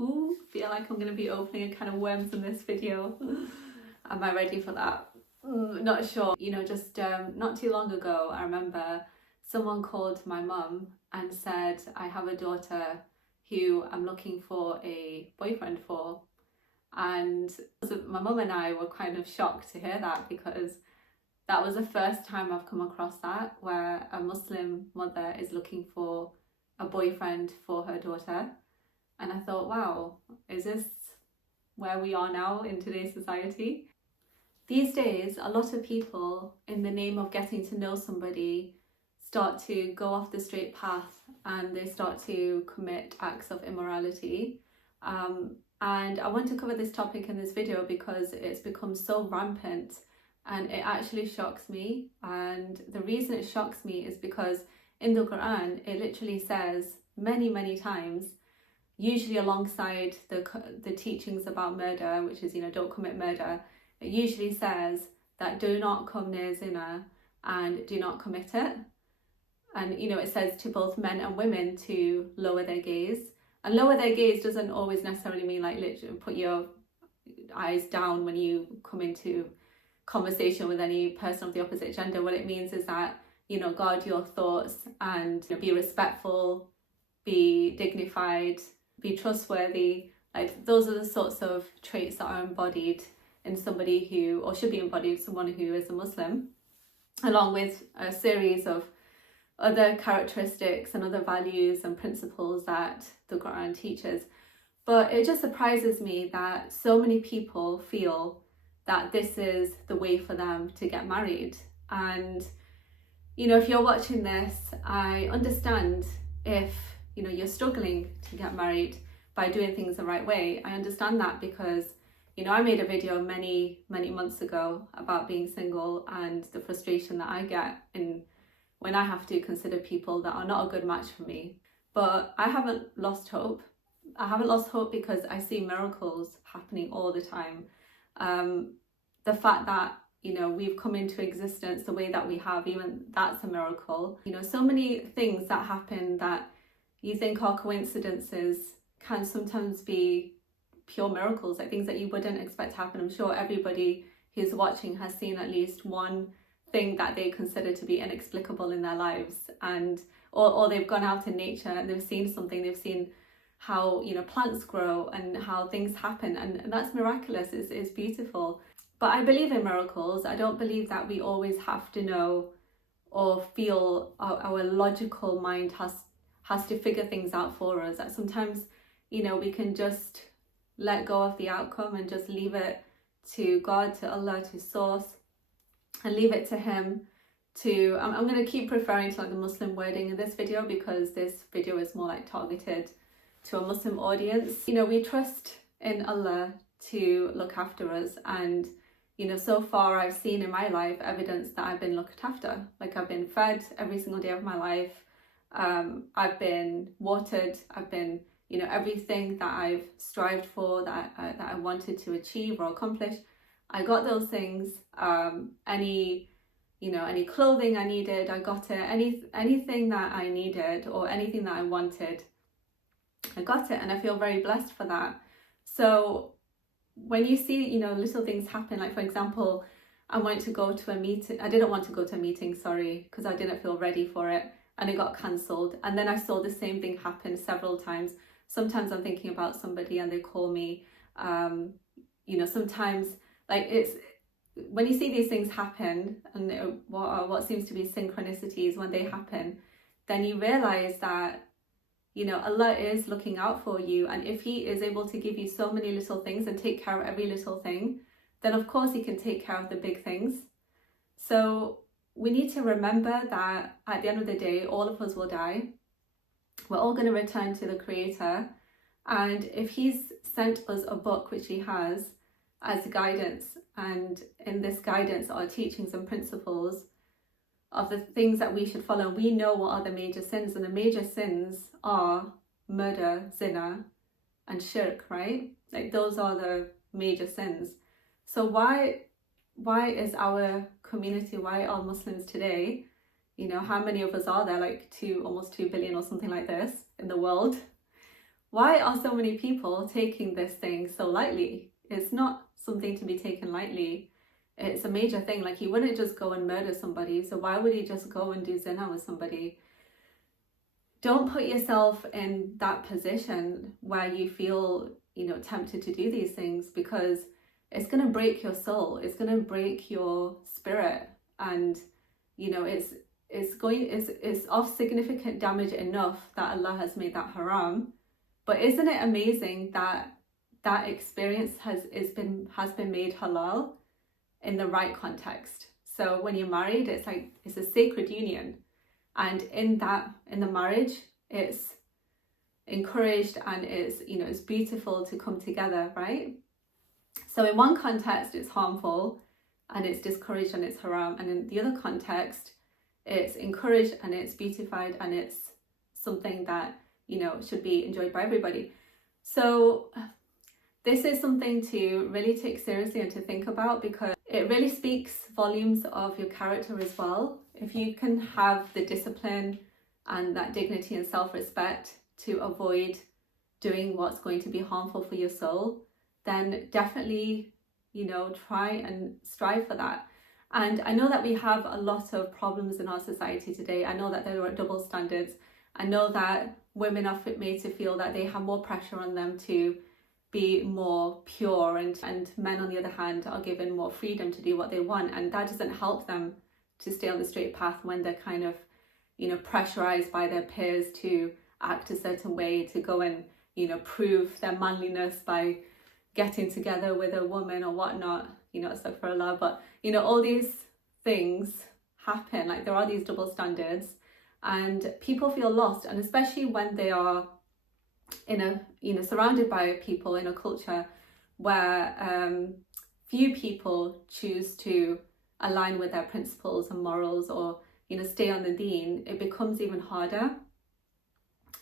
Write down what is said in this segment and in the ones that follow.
Ooh, feel like I'm going to be opening a can of worms in this video. Am I ready for that? Not sure. You know, just not too long ago, I remember someone called my mum and said, I have a daughter who I'm looking for a boyfriend for. And my mum and I were kind of shocked to hear that, because that was the first time I've come across that, where a Muslim mother is looking for a boyfriend for her daughter. And I thought, wow, is this where we are now in today's society? These days, a lot of people, in the name of getting to know somebody, start to go off the straight path and they start to commit acts of immorality. And I want to cover this topic in this video because it's become so rampant and it actually shocks me. And the reason it shocks me is because in the Qur'an, it literally says many times, usually alongside the teachings about murder, which is, you know, don't commit murder, it usually says that do not come near Zina and do not commit it. And, you know, it says to both men and women to lower their gaze. And lower their gaze doesn't always necessarily mean like literally put your eyes down when you come into conversation with any person of the opposite gender. What it means is that, you know, guard your thoughts and, you know, be respectful, be dignified, be trustworthy. Like, those are the sorts of traits that are embodied in somebody who, or should be embodied in someone who is a Muslim, along with a series of other characteristics and other values and principles that the Qur'an teaches. But it just surprises me that so many people feel that this is the way for them to get married. And, you know, if you're watching this, I understand if, you know, you're struggling to get married by doing things the right way. I understand that because, you know, I made a video many months ago about being single and the frustration that I get when I have to consider people that are not a good match for me. But I haven't lost hope. I haven't lost hope because I see miracles happening all the time. The fact that, you know, we've come into existence the way that we have, even that's a miracle. You know, so many things that happen that you think are coincidences can sometimes be pure miracles, like things that you wouldn't expect to happen. I'm sure everybody who's watching has seen at least one thing that they consider to be inexplicable in their lives, and or they've gone out in nature and they've seen something, they've seen how, you know, plants grow and how things happen, and that's miraculous. It's beautiful. But I believe in miracles. I don't believe that we always have to know or feel our logical mind has to figure things out for us. That sometimes, you know, we can just let go of the outcome and just leave it to God, to Allah, to Source, and leave it to Him to, I'm going to keep referring to like the Muslim wording in this video because this video is more like targeted to a Muslim audience. You know, we trust in Allah to look after us, and, you know, so far I've seen in my life evidence that I've been looked after. Like, I've been fed every single day of my life. I've been watered. I've been, you know, everything that I've strived for, that I wanted to achieve or accomplish, I got those things. Any clothing I needed, I got it. Anything that I needed or anything that I wanted, I got it, and I feel very blessed for that. So when you see, you know, little things happen, like for example, I wanted to go to a meeting. I didn't want to go to a meeting, sorry, because I didn't feel ready for it, and it got cancelled. And then I saw the same thing happen several times. Sometimes I'm thinking about somebody and they call me. You know, sometimes, like, it's when you see these things happen, and what seems to be synchronicities, when they happen, then you realize that, you know, Allah is looking out for you. And if He is able to give you so many little things and take care of every little thing, then of course He can take care of the big things. So we need to remember that at the end of the day, all of us will die. We're all going to return to the Creator. And if He's sent us a book, which He has, as guidance, and in this guidance are teachings and principles of the things that we should follow, we know what are the major sins, and the major sins are murder, zina, and shirk, right? Like, those are the major sins. So why is our community, why are Muslims today, you know, how many of us are there, like almost 2 billion or something like this in the world? why are so many people taking this thing so lightly? It's not something to be taken lightly. It's a major thing. Like, he wouldn't just go and murder somebody, so why would he just go and do zina with somebody? Don't put yourself in that position where you feel, tempted to do these things, because it's going to break your soul. It's going to break your spirit, and it's of significant damage enough that Allah has made that haram. But isn't it amazing that that experience has been made halal in the right context? So when you're married, it's like, it's a sacred union, and in the marriage, it's encouraged, and it's beautiful to come together, right? So in one context, it's harmful and it's discouraged and it's haram, and in the other context, it's encouraged and it's beautified and it's something that should be enjoyed by everybody. So this is something to really take seriously and to think about, because it really speaks volumes of your character as well. If you can have the discipline and that dignity and self-respect to avoid doing what's going to be harmful for your soul, then definitely, try and strive for that. And I know that we have a lot of problems in our society today. I know that there are double standards. I know that women are made to feel that they have more pressure on them to be more pure, and men, on the other hand, are given more freedom to do what they want, and that doesn't help them to stay on the straight path when they're kind of pressurized by their peers to act a certain way, to go and prove their manliness by getting together with a woman or whatnot, astaghfirullah. But all these things happen. Like, there are these double standards, and people feel lost, and especially when they are surrounded by people in a culture where few people choose to align with their principles and morals, or stay on the deen. It becomes even harder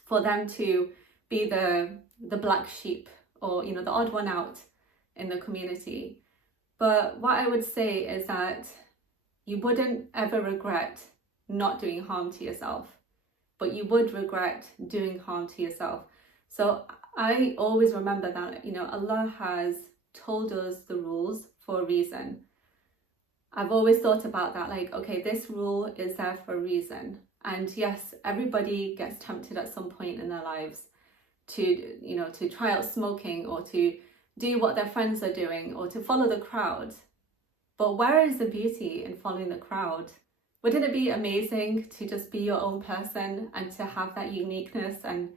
for them to be the black sheep, or the odd one out in the community. But what I would say is that you wouldn't ever regret not doing harm to yourself, but you would regret doing harm to yourself. So I always remember that, Allah has told us the rules for a reason. I've always thought about that, like, okay, this rule is there for a reason. And yes, everybody gets tempted at some point in their lives to try out smoking, or to do what their friends are doing, or to follow the crowd. But where is the beauty in following the crowd? Wouldn't it be amazing to just be your own person, and to have that uniqueness, and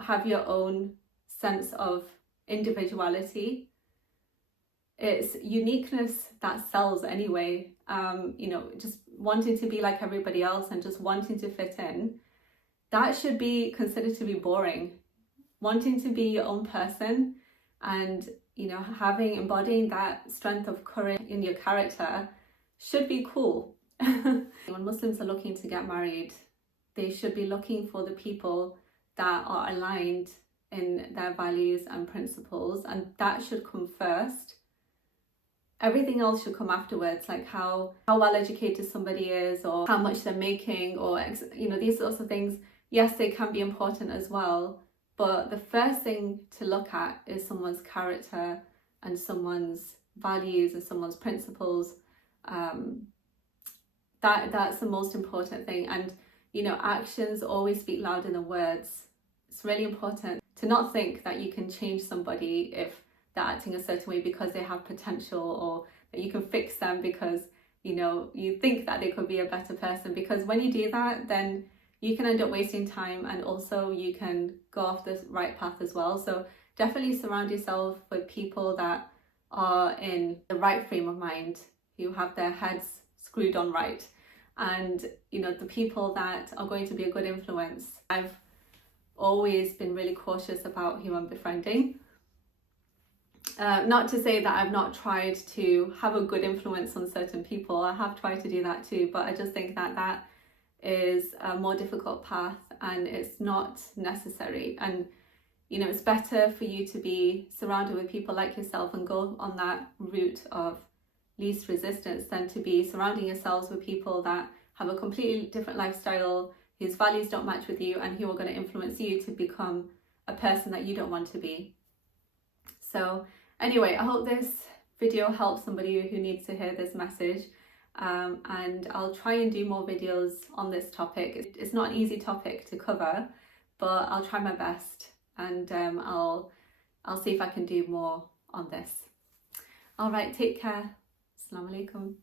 have your own sense of individuality? It's uniqueness that sells anyway. Just wanting to be like everybody else and just wanting to fit in, that should be considered to be boring. Wanting to be your own person, and embodying that strength of courage in your character should be cool. When Muslims are looking to get married, they should be looking for the people that are aligned in their values and principles, and that should come first. Everything else should come afterwards, like how well educated somebody is, or how much they're making, or these sorts of things. Yes, they can be important as well, but the first thing to look at is someone's character and someone's values and someone's principles. That's the most important thing. And actions always speak louder than words. It's really important to not think that you can change somebody if they're acting a certain way because they have potential, or that you can fix them because you think that they could be a better person. Because when you do that, then you can end up wasting time, and also you can go off the right path as well. So definitely surround yourself with people that are in the right frame of mind, who have their heads screwed on right, and the people that are going to be a good influence. I've always been really cautious about who I'm befriending. Not to say that I've not tried to have a good influence on certain people. I have tried to do that too, but I just think that is a more difficult path, and it's not necessary. And it's better for you to be surrounded with people like yourself and go on that route of least resistance, than to be surrounding yourselves with people that have a completely different lifestyle, whose values don't match with you, and who are going to influence you to become a person that you don't want to be. So anyway, I hope this video helps somebody who needs to hear this message, and I'll try and do more videos on this topic. It's not an easy topic to cover, but I'll try my best, and I'll see if I can do more on this. All right, take care. Assalamu alaikum.